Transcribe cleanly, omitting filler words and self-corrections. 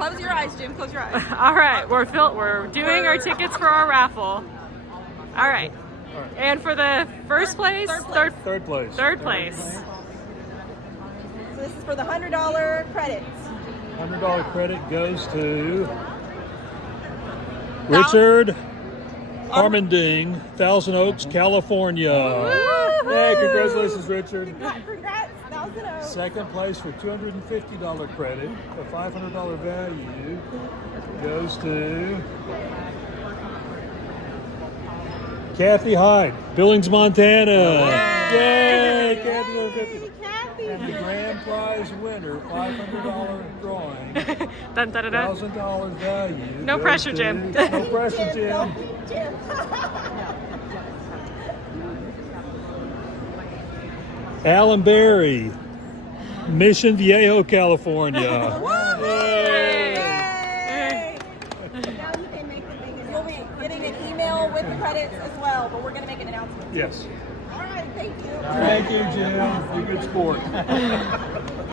Close your eyes, Jim. Close your eyes. All right, we're doing our tickets for our raffle. All right. And for the first place? Third place. Third place. So this is for the $100 credits. $100 credit goes to Richard Armending, Thousand Oaks, California. Hey, congratulations, Richard. Congrats, Thousand Oaks. Second place for $250 credit, a $500 value goes to Kathy Hyde, Billings, Montana. Yay, Kathy, $250. And the grand prize winner, $500 drawing, Dun, dun, dun, dun. $1,000 value. No goes pressure, to- Jim. No pressure, Jim. Alan Berry, Mission Viejo, California. Yay. Yay! You'll be getting an email with the credits as well, but we're going to make an announcement. Yes. All right, thank you. Thank you, Jim. You're a good sport.